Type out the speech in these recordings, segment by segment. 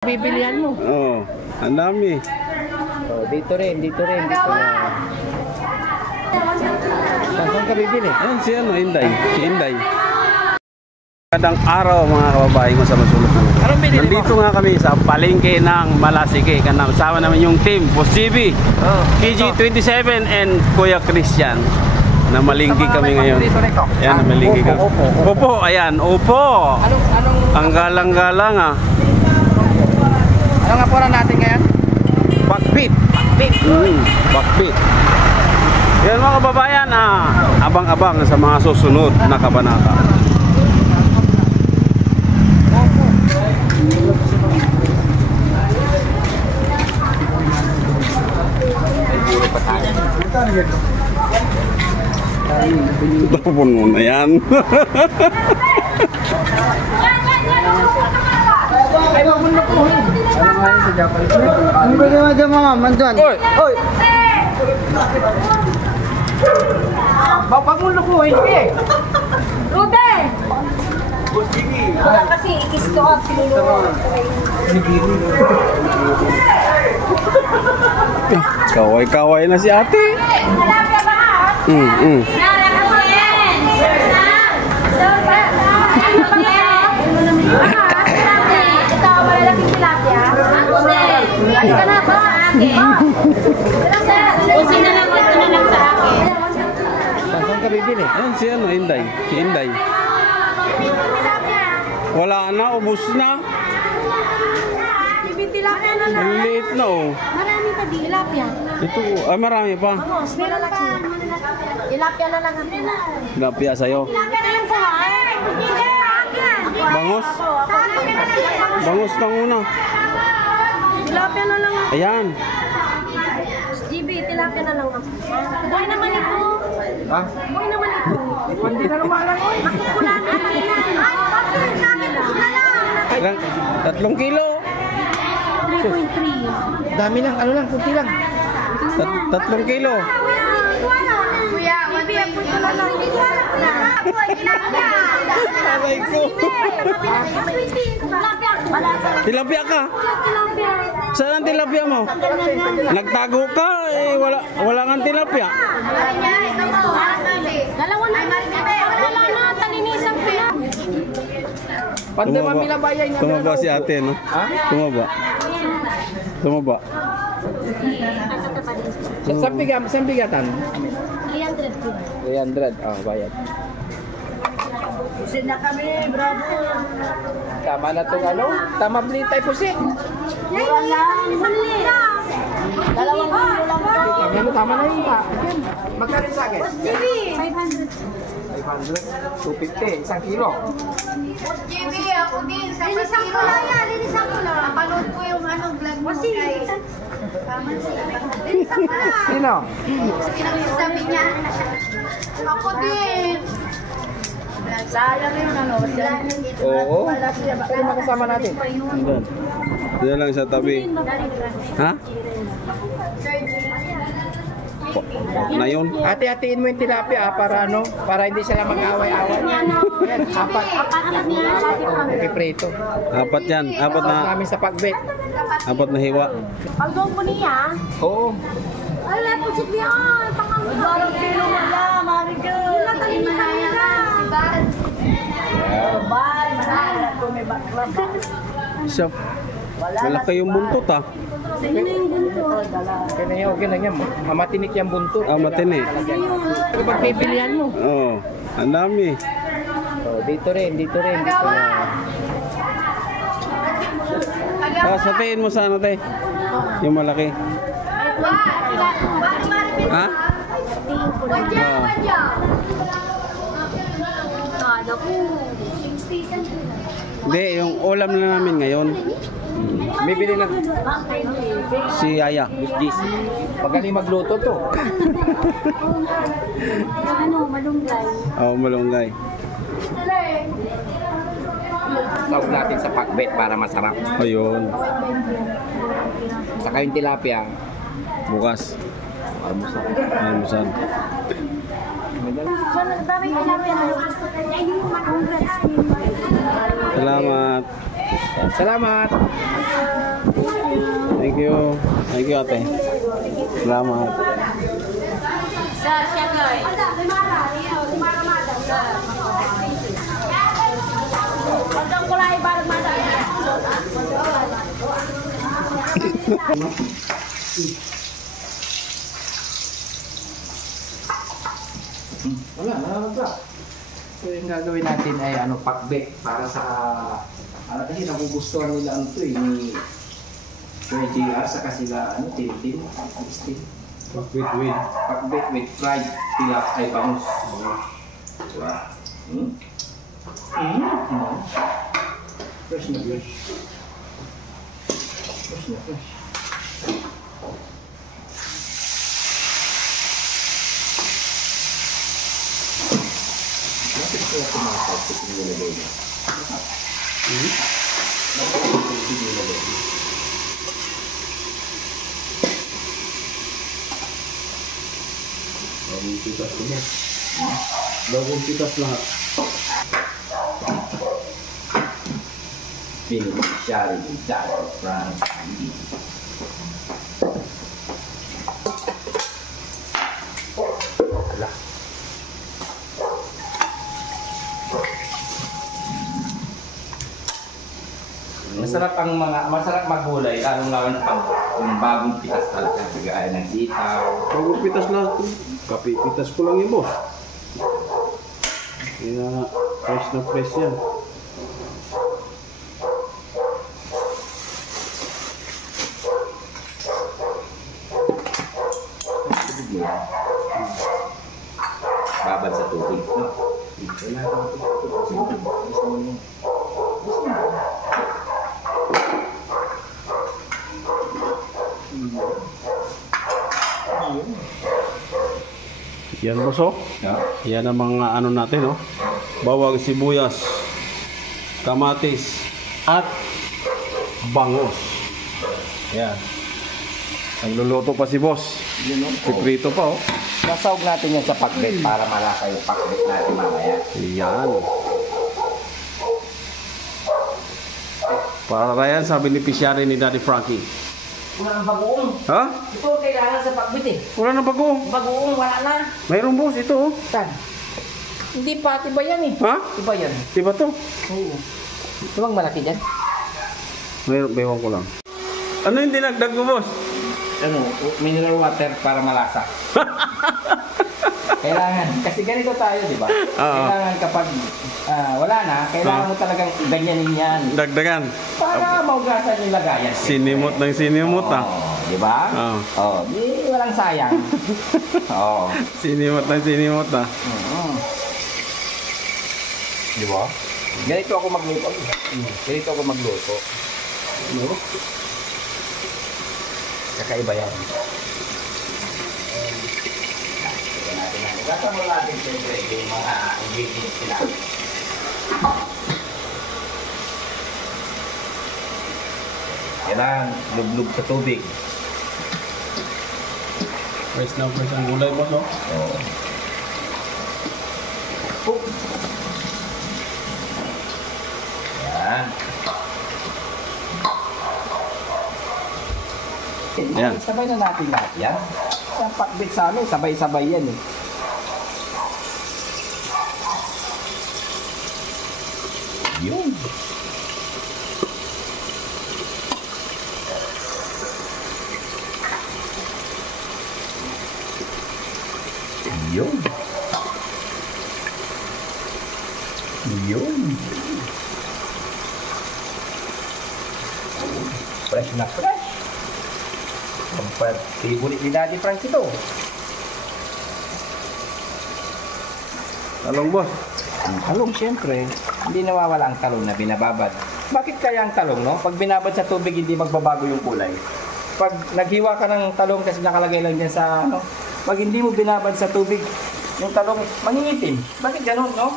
Bibilihan mo. Oo, ang dami. Oh, dito rin. Dito rin. Saan ka bibili? Ayan si ano, Inday. Si Inday. Kadang araw mga kababae ko sa masulok. Nandito nga kami sa palengke ng Malasike. Kasama naman yung team, Boss GB, KG27 and Kuya Christian. Namalingki kami ngayon. Ayan, namalingki kami. Opo, ayan, opo. Ang galang-galang ah. Ano nga pora natin ngayon? Backbeat. Backbeat. Yan mga kababayan, abang-abang sa mga susunod na kabanata. Tapon mo na yan. Ay, mamunok mo. Ano nga yun sa Japan? Ano ba yung mga mga manduan? Oy! Oy! Mamunok mo, hindi. Ruben! Wala kasi ikisto at sinulungan. Kaway-kaway na si ate. Malapya ba? Ito, malalaking tilapia. Halika na ba, ate? Kusin na lang, ito na lang sa akin. Saan ka bibili? Ayan si ano, Inday. Si Inday. Wala na, ubos na. Tilapia na lang. Ang liit na oh. Marami pa di. Tilapia. Ito, marami pa. Vamos, meron pa. Tilapia na lang. Tilapia sa'yo. Tilapia na lang sa akin. Bangos? Bangos ka muna. Tilapia na lang. Ayan. GB, tilapia na lang. Buhay naman ito. Ha? Buhay naman ito. Hindi na lumalang. Wala na. Ay, bakit sa akin? Wala lang. 3 kilo. 3.3. Dami lang, ano lang, kunti lang. 3 kilo. Kuya, bibiyak po ito na lang. Aray ko. Tilapia ka? Saan ang tilapia mo? Nagtago ka? Eh, wala kang tilapia. Dalawa na. Wala na. Talinisan ko na. Pandemang milabaya nga. Tumaba si ate, no? Ha? Tumaba. Tumaba. Saan bigatan? 300 po. 300. Ah, bayad. Pusin na kami, bravo. Tama na itong ano? Tama bli tayo po siya. Mura lang. Dalawang kilo lang po. Tama na yun pa. Magkano sa akin? 500. 500. 250. 1 kilo. GB, ako din. Linisan ko lang yan. Linisan ko lang. Napanood ko yung vlog mo kay... Linisan ko lang. Sino? Sabi niya. Ako din. Sayang yun ano. Oo. Sino makasama natin? Andun. Diyan lang sa tabi. Ha? Na yun? Hati-hatiin mo yung tilapia para ano? Para hindi sila mag-away-away. Yan, apat. Piprito. Apat yan. Apat na, Namin sa pagbet. apat na hiwa. Pagdong po niya. Oo. Wala po si Leon. Pangang sino wala. Marigo. Wala tayo na sayang. Siya. Wala kayong buntot ah. Sa'yo na yung buntot. Okay na yan. Mamatinik yung buntot. Matini. Pagpipilihan mo. Oo. Ang dami. Oh, dito rin. Satiin mo sa ano tayo. Yung malaki. Ha? Kala ko. 60 cents. Hindi, yung ulam na namin ngayon. Bibili na. Si Aya. Magaling magluto to. Ano, malunggay. Oo, malunggay. Sawag natin sa pagbet para masarap. Ayun. Saka yung tilapia. Bukas. Almusan. Salamat. Salamat. Salamat. Thank you. Thank you, ate. Salamat. Sir, siya guys. Pagkang kulay balag mata. Wala, naman ba? So yung gagawin natin ay ano, pakbet para sa kasi nagugustuhan nila ano to eh, ni Kuya JR, saka sila ano, Tintin, Agustin. Pakbet with fried tilapia ay bangus. Diba? Fresh na fresh. Fresh na fresh. Bakit kaya tumatawag sa nilagay niya? Bakit ito nilagay niya? Bagong pitas ko ba? Bagong pitas lahat. Beneficiary with Dr. Frank Lee. Wala. Masarap maggulay, lalo na pag kung bagong pitas talaga, gaya ng sitaw. Bagong pitas lahat. Kapipitas ko lang yung boss. Kaya fresh na fresh yan. Babad sa tubig. Wala kang Yan boss oh. Yan ang mga ano natin oh. Bawang sibuyas, kamatis, at bangos. Yan. Nagluluto pa si boss. Piprito pa oh. Nasawag natin yan sa pakbet para malasa yung pakbet natin mamaya. Yan. Para yan sa beneficiary ni Daddy Frankie. Wala nang bagoong. Ha? Ito kailangan sa pagbit eh. Wala na bago. Bagoong wala na. Mayroong boss ito oh. Saan? Hindi pa, tiba yan eh. Ha? Tiba yan. Diba to? Oo. Ito bang malaki dyan? Mayroong, bewan ko lang. Ano yung dinagdag mo boss? Ano, mineral water para malasa. Kailangan, kasi ganito tayo, di ba? Kailangan kapag wala na, kailangan mo talagang ganyanin yan. Dagdagan. Para maugasan yung lagayan. Sinimot ng sinimot ah. Di ba? Oo. Di walang sayang. Oo. Sinimot ng sinimot ah. Di ba? Ganito ako magluto. Ganito ako magluto. No? Kakaiba yan. Gata mo natin siyempre yung mga ingredients nila. Kailangan lublog sa tubig. Fresh na fresh ang gulay boss oh. Oo. Yan. Yan. Sabay na natin lahat yan. Sa pakbit sa amin, sabay-sabay yan eh. Yun. Yun. Yun. Fresh na fresh. Ang favorite ni Daddy Frank ito. Talong boss. Ang talong siyempre, hindi nawawala ang talong na binababad. Bakit kaya ang talong, no? Pag binabad sa tubig, hindi magbabago yung kulay. Pag naghiwa ka ng talong kasi nakalagay lang dyan sa, ano, pag hindi mo binabad sa tubig, yung talong mangingitim. Bakit ganun, no?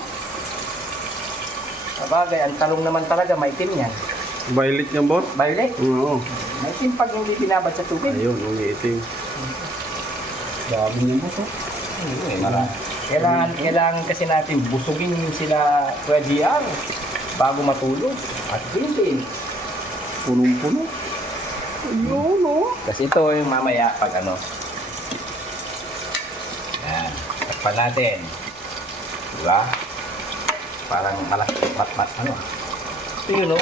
Sabagay, ang talong naman talaga, maitim yan. Violet yan boss? Violet? Oo. Maitim pag hindi binabad sa tubig. Ayun, umiitim. Dami niyan boss oh. Kailangan kasi natin busugin sila Kuya GR bago matulog. At Tintin, punong-puno. Ayun, no? Kasi ito yung mamaya pag ano. Yan. Takpan natin. Diba? Parang malaki. Ano? Tingnan, no?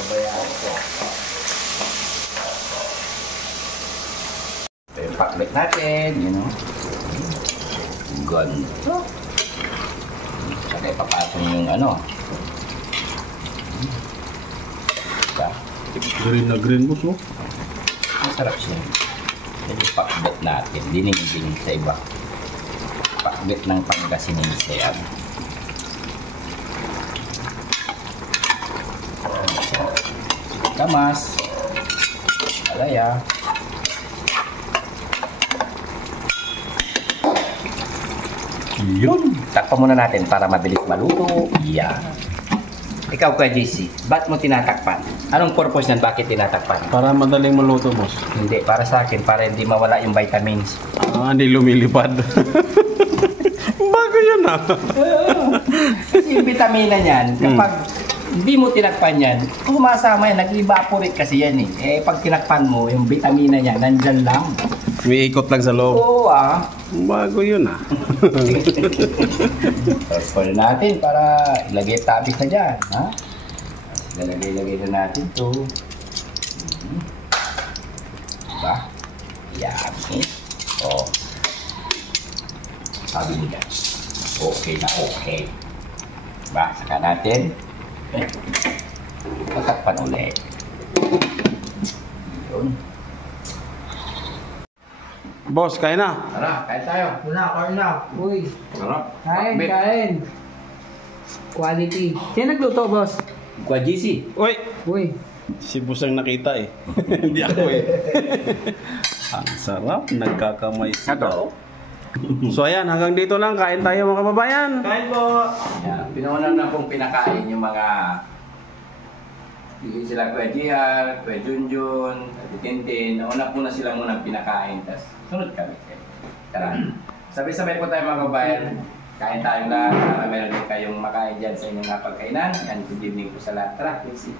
Pabayaan ko. Ito yung pakbet natin, you know. Ganito. Saka ipapatong yung ano. Diba? Green na green, boss, oh. Masarap siya. Ito yung pakbet natin. Dining-dining sa iba. Pakbet ng Pangasinan sa yan. Kamas. Alaya. Yun. Takpan muna natin para mabilis maluto. Yan. Ikaw ka, JC, ba't mo tinatakpan? Anong purpose nan? Bakit tinatakpan? Para madaling maluto, boss. Hindi, para sa akin, para hindi mawala yung vitamins. Hindi lumilipad. Bago yun, ah. Kasi yung vitamina niyan, kapag hindi mo tinakpan yan, sumasama yan, nag-evaporate kasi yan eh. Pag tinakpan mo, yung vitamina niya, nandyan lang. Umiikot lang sa loob. Oo ah. Bago yun, ah. Pwede natin para ilagay tabi ka dyan. Ha? Lalagay na natin to. Diba? Yan. Oh. Sabi nila. Okay na okay. Diba? Saka natin. Tatakpan ulit. Yun. Boss, kain na. Tara, kain tayo. Kain na. Uy, Sarap. kain. Quality. Sino nagluto, boss? Kwa GC. Uy! Uy. Si boss ang nakita eh. Hindi ako eh. Ang sarap. Nagkakamay sila. So ayan, hanggang dito lang. Kain tayo mga kababayan. Kain po. Yan. Pinaunan na pong pinakain yung mga yung sila Kuya JR, Kuya Junjun, Ate Tintin. Nauna po na sila muna pinakain. Tapos sunod kami. Tara. Sabay-sabay po tayo mga kababayan. Kain tayo na para meron din kayong makain dyan sa inyong pagkainan. Yan, good evening po sa lahat. Tara, let's see.